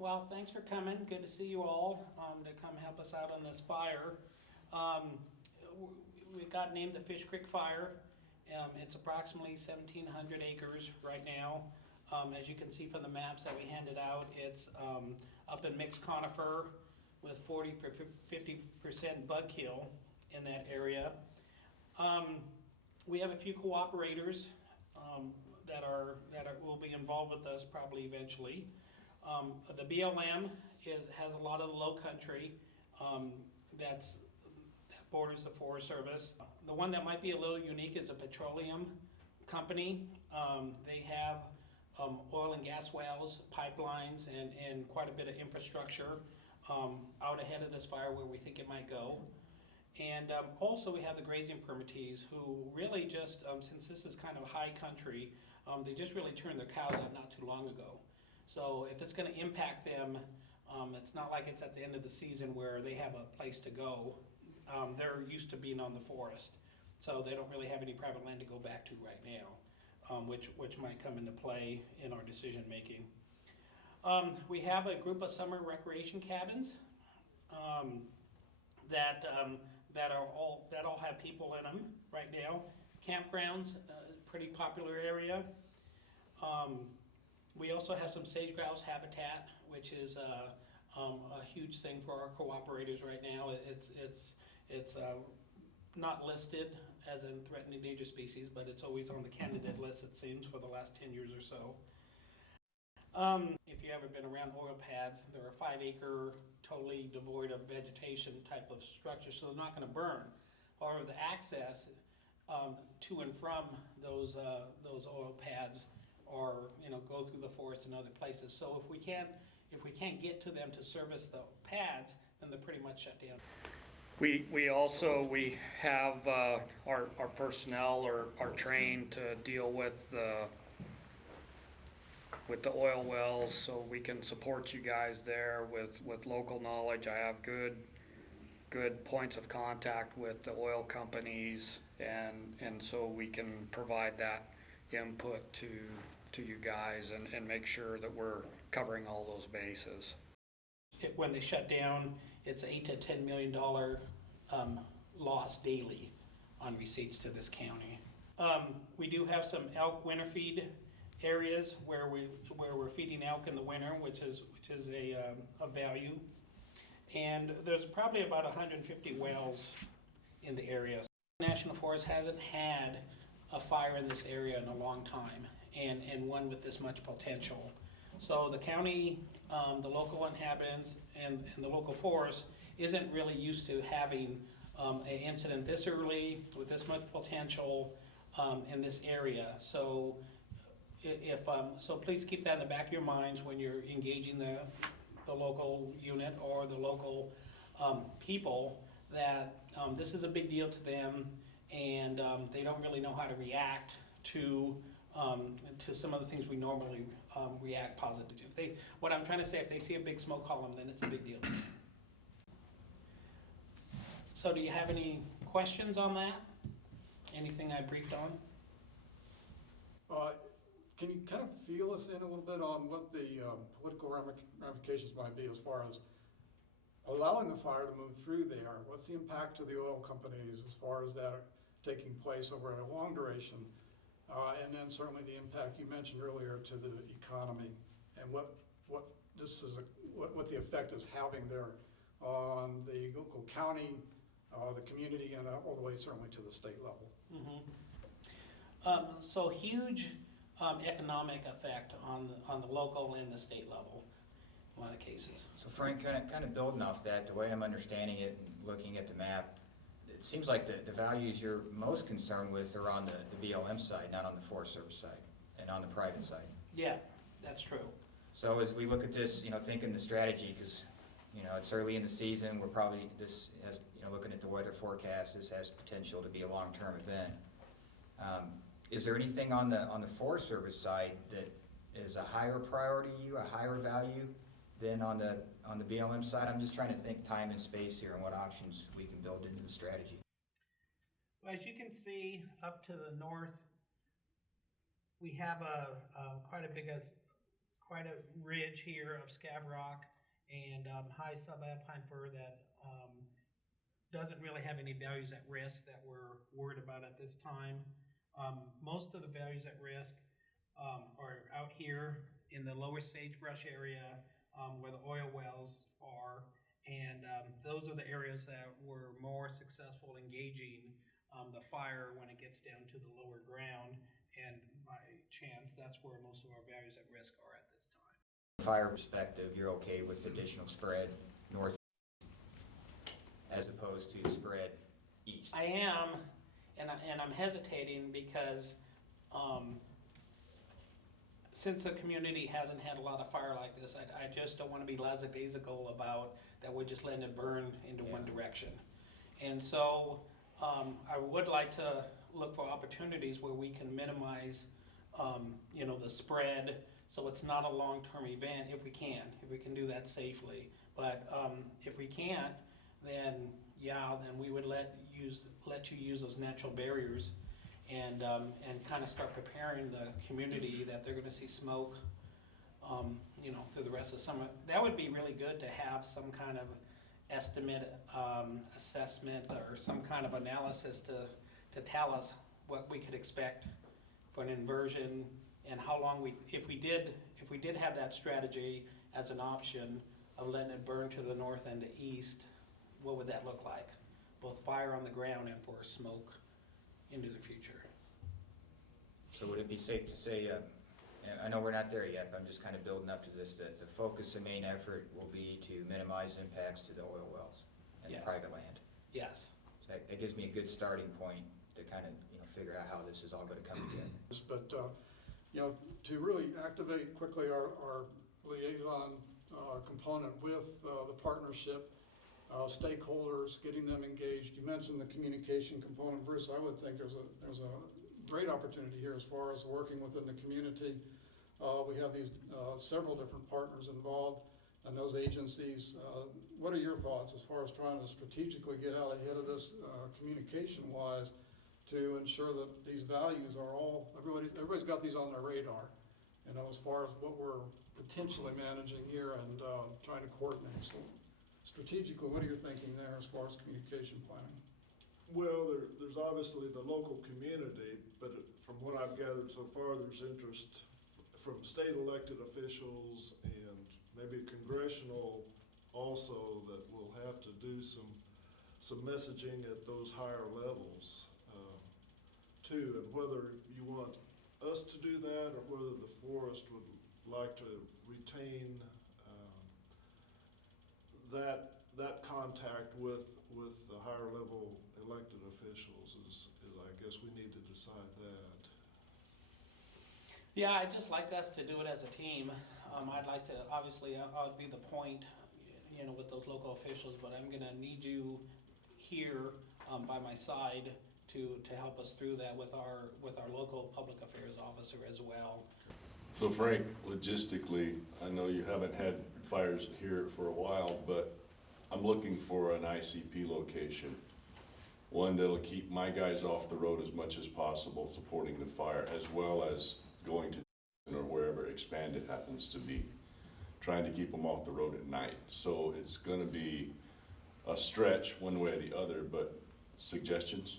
Well, thanks for coming. Good to see you all to come help us out on this fire. Um, we got named the Fish Creek Fire. It's approximately 1,700 acres right now. As you can see from the maps that we handed out, it's up in mixed conifer with 40 for 50% bug kill in that area. We have a few cooperators that will be involved with us probably eventually. The BLM has a lot of the low country that borders the Forest Service. The one that might be a little unique is a petroleum company. They have oil and gas wells, pipelines, and quite a bit of infrastructure out ahead of this fire where we think it might go. And also we have the grazing permittees who really just, since this is kind of high country, they just really turned their cows out not too long ago. So if it's gonna impact them, it's not like it's at the end of the season where they have a place to go. They're used to being on the forest, so they don't really have any private land to go back to right now, which might come into play in our decision making. We have a group of summer recreation cabins that all have people in them right now. Campgrounds, pretty popular area. We also have some sage grouse habitat, which is a huge thing for our cooperators right now. It's not listed as a threatened endangered species, but it's always on the candidate list, it seems, for the last 10 years or so. If you ever been around oil pads, they're a 5-acre, totally devoid of vegetation type of structure, so they're not going to burn. However, the access to and from those oil pads or go through the forest and other places. So if we can't get to them to service the pads, then they're pretty much shut down. We have our personnel are trained to deal with the oil wells, so we can support you guys there with local knowledge. I have good points of contact with the oil companies, and so we can provide that input to you guys and make sure that we're covering all those bases. When they shut down, it's $8 to $10 million loss daily on receipts to this county. We do have some elk winter feed areas where we're feeding elk in the winter, which is a value. And there's probably about 150 wells in the area. National Forest hasn't had a fire in this area in a long time, and one with this much potential. So the county, the local inhabitants, and the local forest isn't really used to having an incident this early with this much potential in this area. So so please keep that in the back of your minds when you're engaging the local unit or the local people, that this is a big deal to them, and they don't really know how to react to some of the things we normally react positively to. What I'm trying to say, if they see a big smoke column, then it's a big deal. So do you have any questions on that? Anything I briefed on? Can you kind of feel us in a little bit on what the political ramifications might be as far as allowing the fire to move through there? What's the impact to the oil companies as far as that taking place over a long duration? And then certainly the impact you mentioned earlier to the economy, and what the effect is having there on the local county, the community, and all the way certainly to the state level. Mm-hmm. So huge economic effect on the local and the state level in a lot of cases. So Frank, kind of building off that, the way I'm understanding it and looking at the map, it seems like the values you're most concerned with are on the BLM side, not on the Forest Service side, and on the private side. Yeah, that's true. So as we look at this, thinking the strategy, because it's early in the season, we're probably, this has, looking at the weather forecast, this has potential to be a long-term event. Is there anything on the Forest Service side that is a higher priority to you, a higher value than on the BLM side? I'm just trying to think time and space here and what options we can build into the strategy. Well, as you can see up to the north, we have quite a big quite a ridge here of scab rock and high subalpine fir that doesn't really have any values at risk that we're worried about at this time. Most of the values at risk are out here in the lower sagebrush area where the oil wells are, and those are the areas that were more successful engaging the fire when it gets down to the lower ground, and by chance that's where most of our values at risk are at this time. Fire perspective, you're okay with additional spread north as opposed to spread east? I am, and I'm hesitating because since the community hasn't had a lot of fire like this, I just don't want to be lackadaisical about that we're just letting it burn into one direction. And so I would like to look for opportunities where we can minimize the spread, so it's not a long-term event if we can do that safely. But if we can't, then we would let you use those natural barriers and kind of start preparing the community that they're going to see smoke through the rest of the summer. That would be really good to have some kind of estimate, assessment, or some kind of analysis to tell us what we could expect for an inversion and how long if we did have that strategy as an option of letting it burn to the north and to east, what would that look like? Both fire on the ground and for smoke into the future. So would it be safe to say, I know we're not there yet, but I'm just kind of building up to this, that the focus and main effort will be to minimize impacts to the oil wells and the Yes. private land? Yes. So that gives me a good starting point to kind of, figure out how this is all going to come together. But, to really activate quickly our liaison component with the partnership, stakeholders, getting them engaged. You mentioned the communication component, Bruce. I would think there's a great opportunity here as far as working within the community. We have these several different partners involved and those agencies. What are your thoughts as far as trying to strategically get out ahead of this communication-wise to ensure that these values are everybody's got these on their radar, as far as what we're potentially managing here and trying to coordinate. So strategically, what are you thinking there as far as communication planning? Well, there's obviously the local community, but from what I've gathered so far, there's interest from state elected officials and maybe congressional also, that will have to do some messaging at those higher levels too, and whether you want us to do that or whether the forest would like to retain that contact with the higher level elected officials is I guess we need to decide that. Yeah, I'd just like us to do it as a team. I'd like to, obviously, I'll be the point, with those local officials, but I'm gonna need you here by my side to help us through that with our local public affairs officer as well. So Frank, logistically, I know you haven't had fires here for a while, but I'm looking for an ICP location. One that'll keep my guys off the road as much as possible, supporting the fire, as well as going to or wherever expanded happens to be, trying to keep them off the road at night. So it's gonna be a stretch one way or the other, but suggestions?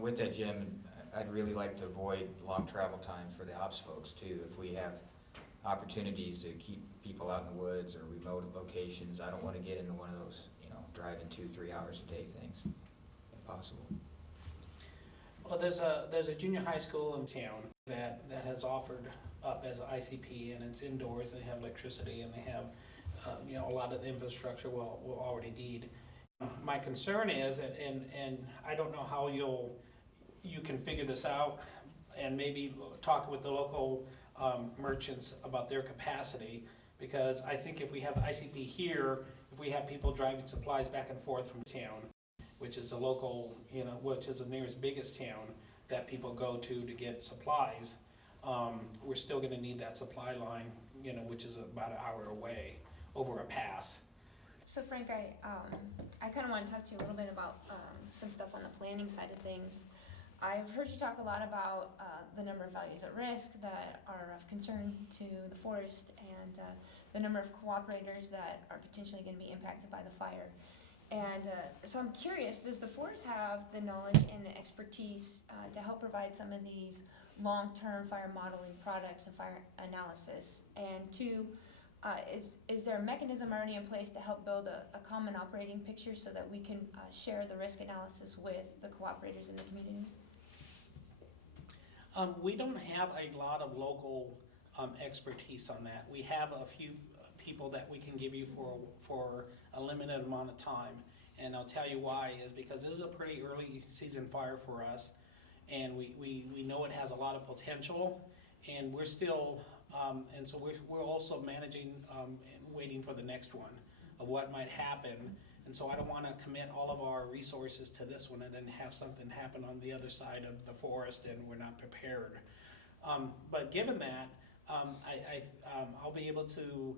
With that, Jim, I'd really like to avoid long travel times for the ops folks too. If we have opportunities to keep people out in the woods or remote locations, I don't want to get into one of those, driving 2-3 hours a day things, if possible. Well, there's a junior high school in town that has offered up as an ICP, and it's indoors, and they have electricity, and they have, a lot of the infrastructure we'll already need. My concern is, and I don't know how you can figure this out, and maybe talk with the local merchants about their capacity, because I think if we have ICP here, if we have people driving supplies back and forth from town, which is a local, which is the nearest biggest town that people go to get supplies, we're still gonna need that supply line, which is about an hour away over a pass. So Frank, I kind of want to talk to you a little bit about some stuff on the planning side of things. I've heard you talk a lot about the number of values at risk that are of concern to the forest and the number of cooperators that are potentially going to be impacted by the fire. And so I'm curious, does the forest have the knowledge and the expertise to help provide some of these long-term fire modeling products and fire analysis? And two, is there a mechanism already in place to help build a common operating picture so that we can share the risk analysis with the cooperators in the communities? We don't have a lot of local expertise on that. We have a few people that we can give you for a limited amount of time. And I'll tell you why, is because this is a pretty early season fire for us. And we know it has a lot of potential, and we're still, and so we're also managing and waiting for the next one of what might happen. And so I don't want to commit all of our resources to this one and then have something happen on the other side of the forest and we're not prepared. But given that, I'll be able to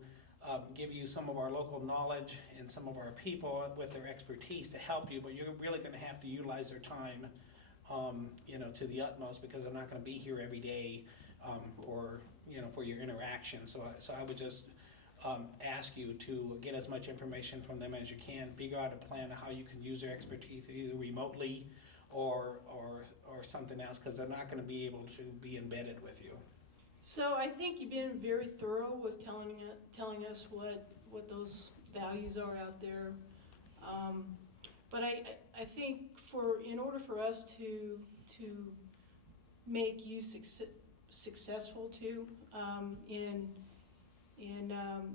give you some of our local knowledge and some of our people with their expertise to help you, but you're really going to have to utilize their time, to the utmost, because they're not going to be here every day for your interaction. So I would just ask you to get as much information from them as you can. Figure out a plan of how you can use their expertise either remotely or something else, because they're not going to be able to be embedded with you. So I think you've been very thorough with telling us what those values are out there. But I think in order for us to make you successful too in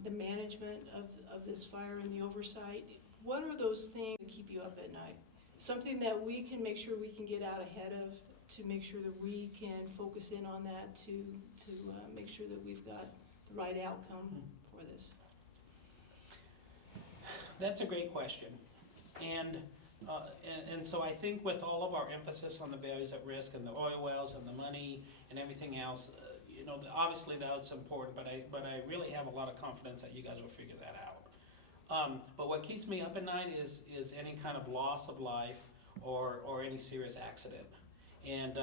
the management of this fire and the oversight, what are those things that keep you up at night? Something that we can make sure we can get out ahead of, to make sure that we can focus in on that, to make sure that we've got the right outcome for this. That's a great question. And so I think with all of our emphasis on the values at risk and the oil wells and the money and everything else, obviously that's important, but I really have a lot of confidence that you guys will figure that out. But what keeps me up at night is any kind of loss of life or any serious accident. And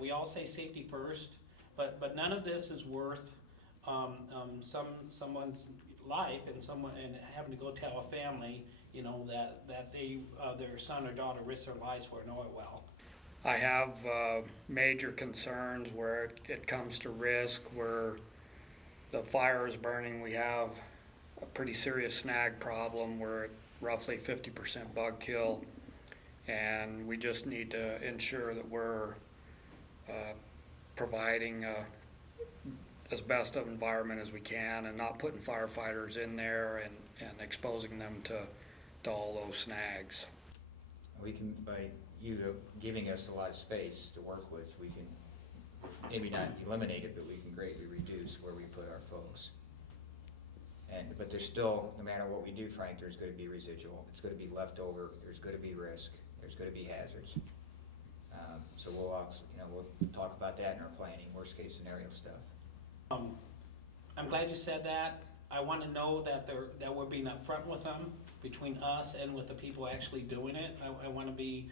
we all say safety first, but none of this is worth someone's life and having to go tell a family that their son or daughter risked their lives for an oil well. I have major concerns where it comes to risk, where the fire is burning. We have a pretty serious snag problem where roughly 50% bug kill, and we just need to ensure that we're providing as best of environment as we can and not putting firefighters in there and exposing them to all those snags. We can, by you giving us a lot of space to work with, we can maybe not eliminate it, but we can greatly reduce where we put our folks. But there's still, no matter what we do, Frank, there's going to be residual. It's going to be leftover. There's going to be risk. There's going to be hazards. So we'll talk about that in our planning, worst case scenario stuff. I'm glad you said that. I want to know that we're being upfront with them, between us and with the people actually doing it. I want to be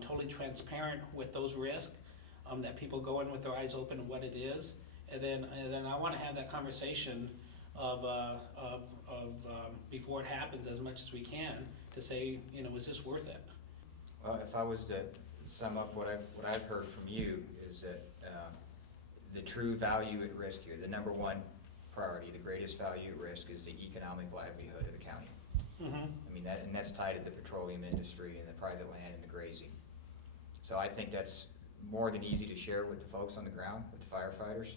totally transparent with those risks, that people go in with their eyes open to what it is, and then I want to have that conversation of before it happens as much as we can to say, is this worth it? Well, if I was to sum up what I've heard from you is that the true value at risk here, the number one priority, the greatest value at risk, is the economic livelihood of the county. Mm-hmm. I mean, that's tied to the petroleum industry and the private land and the grazing. So I think that's more than easy to share with the folks on the ground, with the firefighters,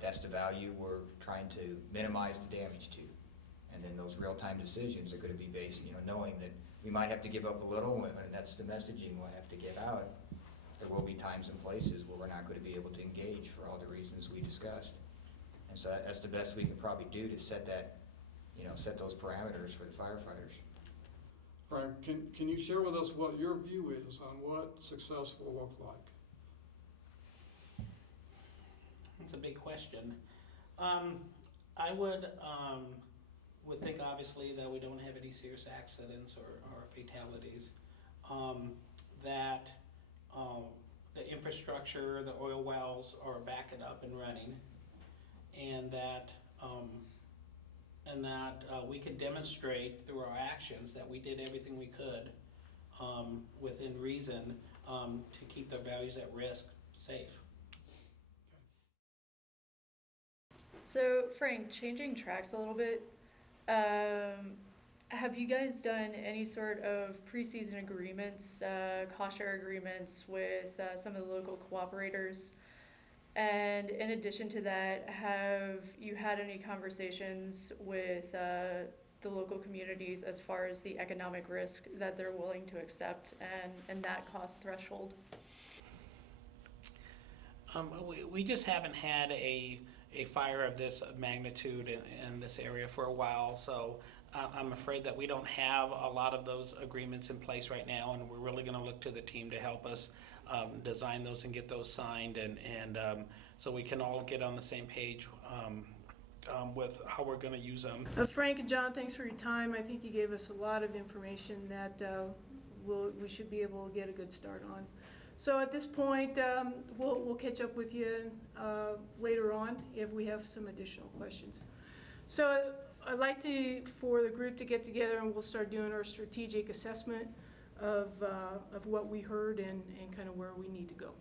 that's the value we're trying to minimize the damage to. And then those real-time decisions are going to be based, knowing that we might have to give up a little, and that's the messaging we'll have to get out. There will be times and places where we're not going to be able to engage for all the reasons we discussed. And so that's the best we can probably do to set that, set those parameters for the firefighters. Frank, can you share with us what your view is on what success will look like? That's a big question. I would think obviously that we don't have any serious accidents or fatalities. That the infrastructure, the oil wells are back and up and running, and that we can demonstrate through our actions that we did everything we could within reason to keep their values at risk safe. So Frank, changing tracks a little bit, have you guys done any sort of preseason agreements, cost share agreements with some of the local cooperators? And in addition to that, have you had any conversations with the local communities as far as the economic risk that they're willing to accept and that cost threshold? We just haven't had a fire of this magnitude in this area for a while, so I'm afraid that we don't have a lot of those agreements in place right now, and we're really going to look to the team to help us design those and get those signed, and so we can all get on the same page with how we're going to use them. Frank and John, thanks for your time. I think you gave us a lot of information that we should be able to get a good start on. So at this point, we'll catch up with you later on if we have some additional questions. So I'd like for the group to get together and we'll start doing our strategic assessment of what we heard and kind of where we need to go.